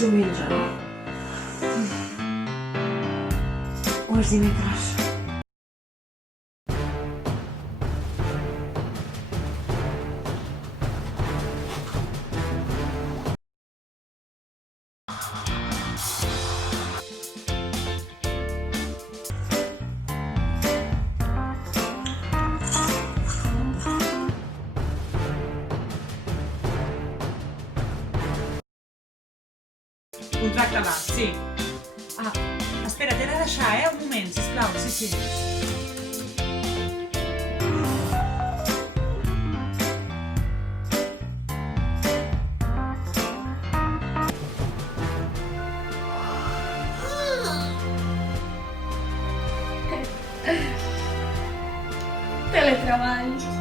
diumenge, no? O és dimecres? Contracta-la, sí. Ah, espera, t'he de deixar, un moment, sisplau, sí. Teletreball.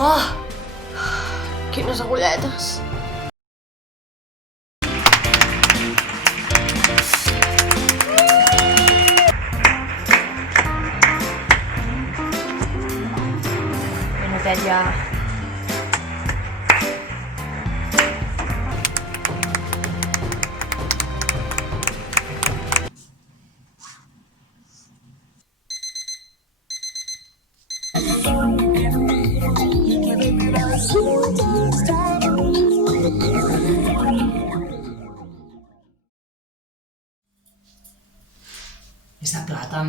Oh! Quines agulletes! Ben aquest ja... És de plàtan.